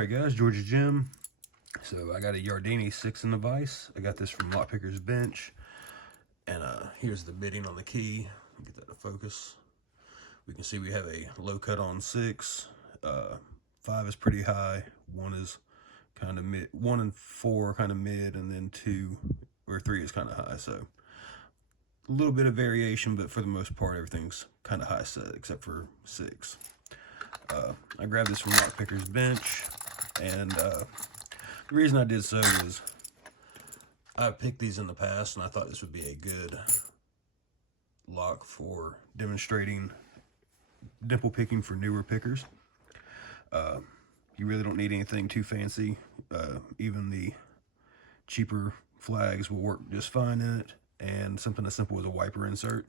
Alright guys, Georgia Jim. So I got a Yardeni 6 in the vise. I got this from Lockpicker's Bench. And here's the bitting on the key. Get that to focus. We can see we have a low cut on 6. 5 is pretty high. 1 is kind of mid. 1 and 4 are kind of mid, and then 2 or 3 is kind of high. So a little bit of variation, but for the most part, everything's kind of high set except for 6. I grabbed this from Lockpicker's Bench, and the reason I did so is I've picked these in the past, and I thought this would be a good lock for demonstrating dimple picking for newer pickers. You really don't need anything too fancy. Even the cheaper flags will work just fine in it, and something as simple as a wiper insert.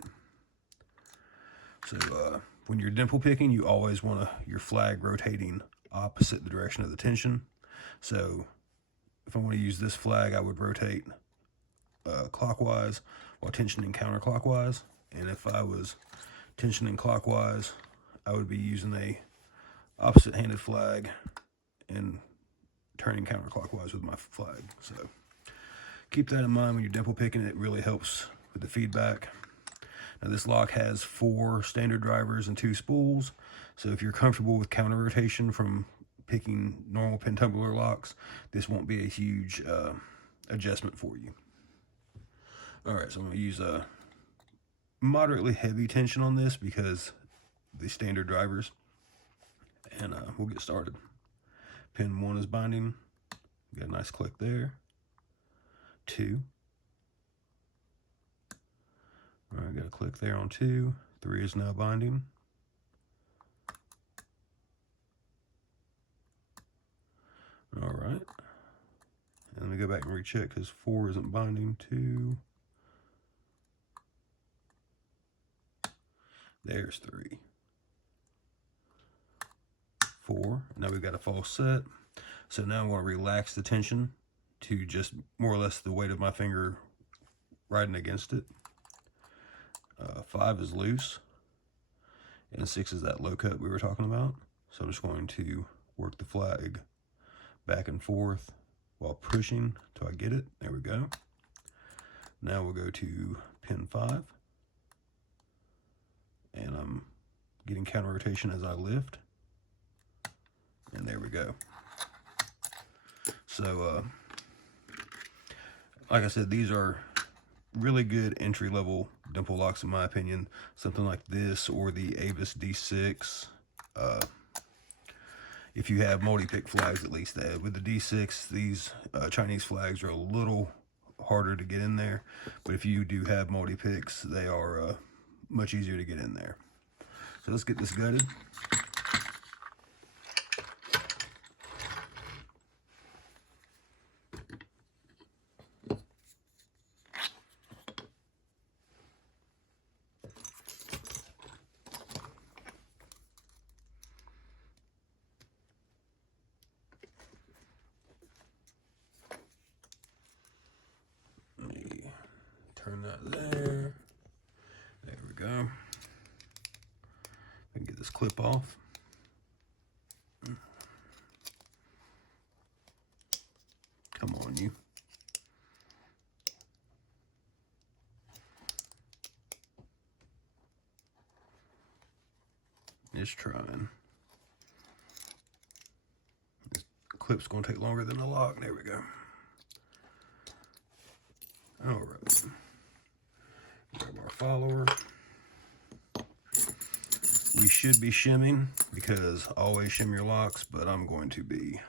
So when you're dimple picking, you always want your flag rotating opposite the direction of the tension. So if I want to use this flag, I would rotate clockwise while tensioning counterclockwise. And if I was tensioning clockwise, I would be using a opposite-handed flag and turning counterclockwise with my flag. So keep that in mind when you're dimple picking. It really helps with the feedback. Now this lock has 4 standard drivers and 2 spools. So if you're comfortable with counter rotation from picking normal pin tumbler locks, this won't be a huge adjustment for you. All right, so I'm going to use a moderately heavy tension on this because the standard drivers, and we'll get started. Pin 1 is binding. Got a nice click there. 2. All right, got a click there on 2. 3 is now binding. All right. And let me go back and recheck because 4 isn't binding. 2. There's 3. 4. Now we've got a false set. So now I'm going to relax the tension to just more or less the weight of my finger riding against it. 5 is loose, and 6 is that low cut we were talking about. So I'm just going to work the flag back and forth while pushing till I get it. There we go. Now we'll go to pin 5, and I'm getting counter rotation as I lift, and there we go. So like I said, these are really good entry-level dimple locks in my opinion. Something like this or the Avis D6. If you have multi-pick flags, at least that. With the D6, these Chinese flags are a little harder to get in there, but if you do have multi-picks, they are much easier to get in there. So let's get this gutted. Turn that there. There we go. I can get this clip off. Come on, you. Just trying. This clip's going to take longer than the lock. There we go. All right. Grab our follower. We should be shimming because always shim your locks, but I'm going to be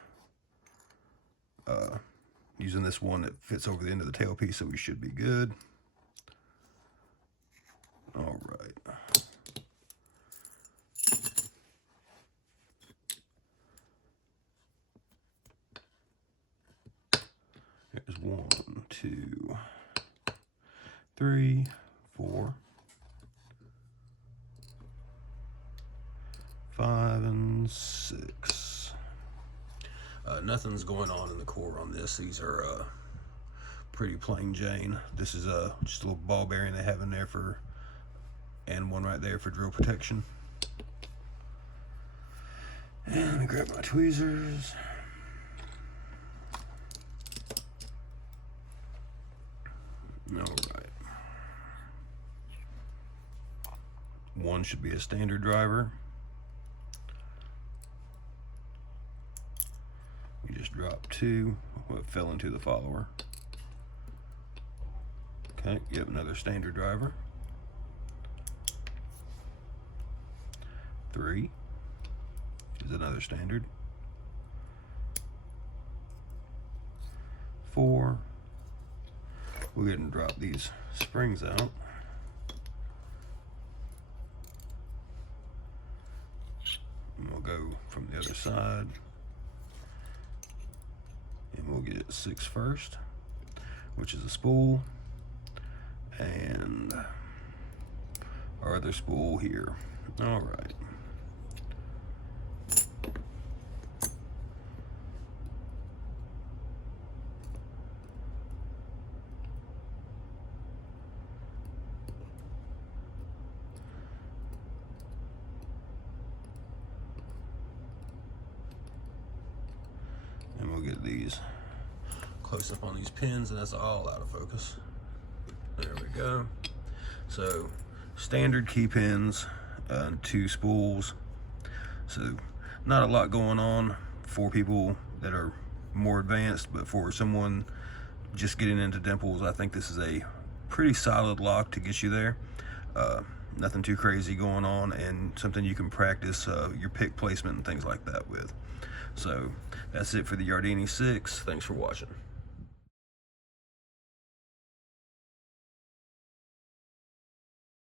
using this one that fits over the end of the tailpiece, so we should be good. All right. There's 1, 2, 3, 4, 5, and 6. Nothing's going on in the core on this. These are pretty plain Jane. This is just a little ball bearing they have in there for, and one right there for drill protection. And let me grab my tweezers. All right. One should be a standard driver. We just dropped two. Well, it fell into the follower. Okay, yep, another standard driver. 3 is another standard. 4. We'll go ahead and drop these springs out. And we'll go from the other side. And we'll get 6 first, which is a spool. And our other spool here. All right. And we'll get these close up on these pins, and that's all out of focus. There we go. So standard key pins, 2 spools. So not a lot going on for people that are more advanced, but for someone just getting into dimples, I think this is a pretty solid lock to get you there. Nothing too crazy going on, and something you can practice your pick placement and things like that with. So that's it for the Yardeni 6. Thanks for watching.